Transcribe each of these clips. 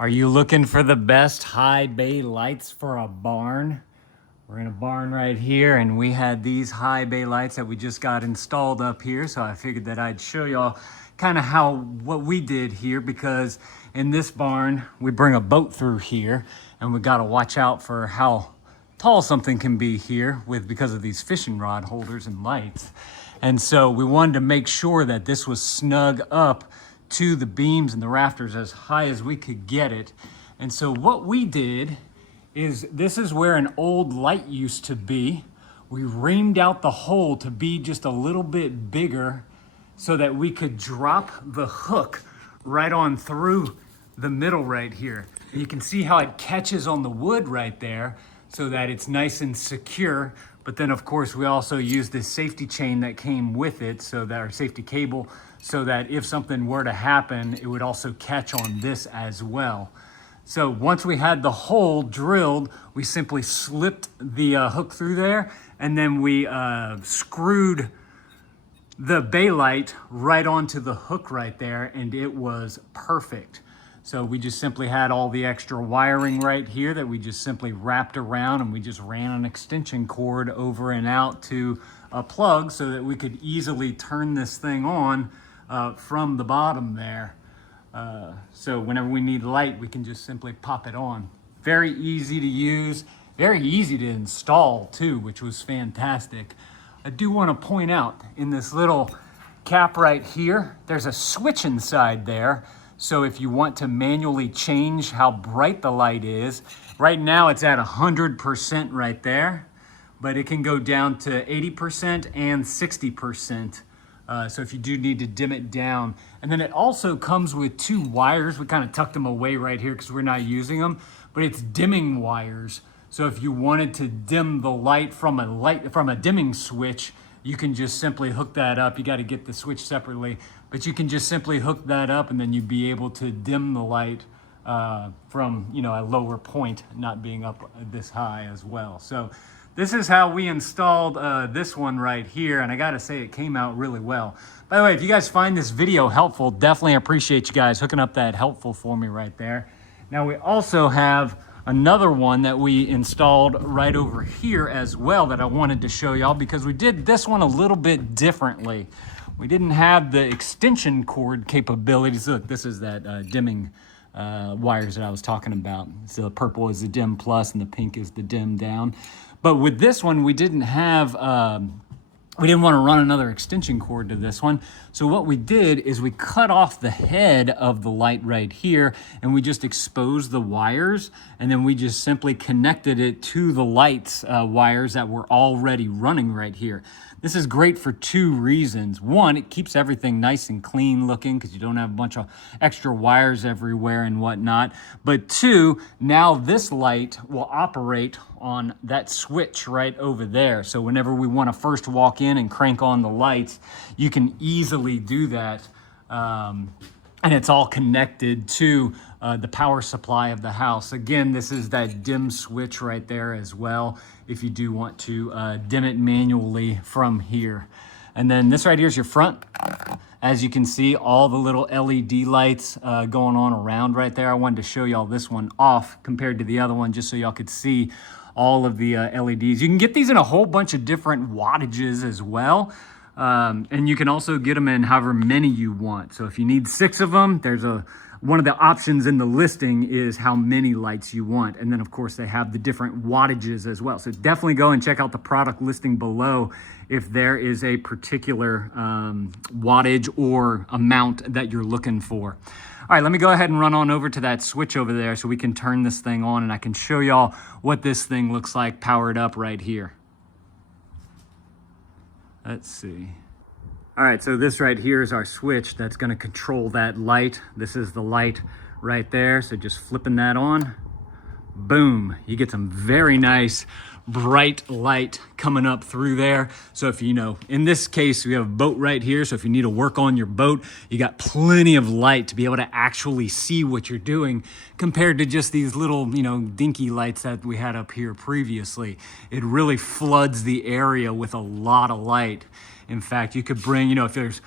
Are you looking for the best high bay lights for a barn? We're in a barn right here, and we had these high bay lights that we just got installed up here. So I figured that I'd show y'all kind of what we did here, because in this barn, we bring a boat through here, and we got to watch out for how tall something can be here because of these fishing rod holders and lights. And so we wanted to make sure that this was snug up to the beams and the rafters as high as we could get it. And so what we did is, this is where an old light used to be. We reamed out the hole to be just a little bit bigger so that we could drop the hook right on through the middle right here. You can see how it catches on the wood right there so that it's nice and secure. But then of course we also used this safety chain that came with it, so that our safety cable, so that if something were to happen, it would also catch on this as well. So once we had the hole drilled, we simply slipped the hook through there, and then we screwed the bay light right onto the hook right there, and it was perfect. So we just simply had all the extra wiring right here that we just simply wrapped around, and we just ran an extension cord over and out to a plug so that we could easily turn this thing on from the bottom there. So whenever we need light, we can just simply pop it on. Very easy to use, very easy to install too, which was fantastic. I do want to point out, in this little cap right here, there's a switch inside there. So if you want to manually change how bright the light is, right now it's at 100% right there, but it can go down to 80% and 60%. So if you do need to dim it down. And then it also comes with two wires. We kind of tucked them away right here because we're not using them, but it's dimming wires. So if you wanted to dim the light from a dimming switch, you can just simply hook that up. You got to get the switch separately, but you can just simply hook that up, and then you'd be able to dim the light from, a lower point, not being up this high as well. So this is how we installed this one right here, and I gotta say it came out really well. By the way, if you guys find this video helpful, definitely appreciate you guys hooking up that helpful for me right there. Now we also have another one that we installed right over here as well that I wanted to show y'all, because we did this one a little bit differently. We didn't have the extension cord capabilities. Look, this is that dimming wires that I was talking about. So the purple is the dim plus and the pink is the dim down. But with this one, we didn't have, we didn't want to run another extension cord to this one. So what we did is we cut off the head of the light right here, and we just exposed the wires, and then we just simply connected it to the lights wires that were already running right here. This is great for two reasons. One, it keeps everything nice and clean looking because you don't have a bunch of extra wires everywhere and whatnot. But two, now this light will operate on that switch right over there. So whenever we want to first walk in and crank on the lights, you can easily do that. And it's all connected to the power supply of the house. Again, this is that dim switch right there as well, if you do want to dim it manually from here. And then this right here is your front. As you can see, all the little LED lights going on around right there. I wanted to show y'all this one off compared to the other one, just so y'all could see all of the LEDs. You can get these in a whole bunch of different wattages as well. And you can also get them in however many you want. So if you need 6 of them, there's one of the options in the listing is how many lights you want. And then of course they have the different wattages as well. So definitely go and check out the product listing below if there is a particular wattage or amount that you're looking for. All right, let me go ahead and run on over to that switch over there so we can turn this thing on, and I can show y'all what this thing looks like powered up right here. Let's see. All right, so this right here is our switch that's going to control that light. This is the light right there. So just flipping that on, boom, you get some very nice bright light coming up through there. So if in this case, we have a boat right here. So if you need to work on your boat, you got plenty of light to be able to actually see what you're doing, compared to just these little, dinky lights that we had up here previously. It really floods the area with a lot of light. In fact, you could bring, if there's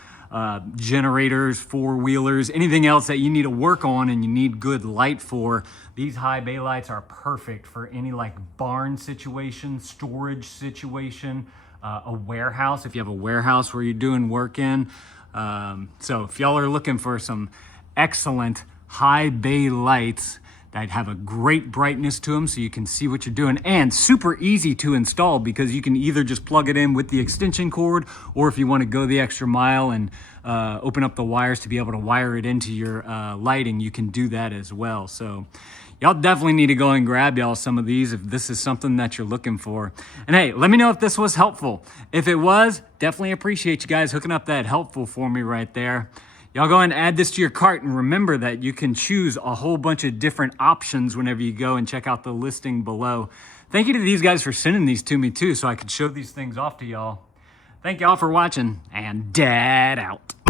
generators, four-wheelers, anything else that you need to work on and you need good light for. These high bay lights are perfect for any like barn situation, storage situation, a warehouse, if you have a warehouse where you're doing work in. So if y'all are looking for some excellent high bay lights that have a great brightness to them so you can see what you're doing, and super easy to install because you can either just plug it in with the extension cord, or if you want to go the extra mile and open up the wires to be able to wire it into your lighting, you can do that as well. So y'all definitely need to go and grab y'all some of these if this is something that you're looking for. And hey, let me know if this was helpful. If it was, definitely appreciate you guys hooking up that helpful for me right there. Y'all go and add this to your cart, and remember that you can choose a whole bunch of different options whenever you go and check out the listing below. Thank you to these guys for sending these to me too, so I could show these things off to y'all. Thank y'all for watching, and Dad out.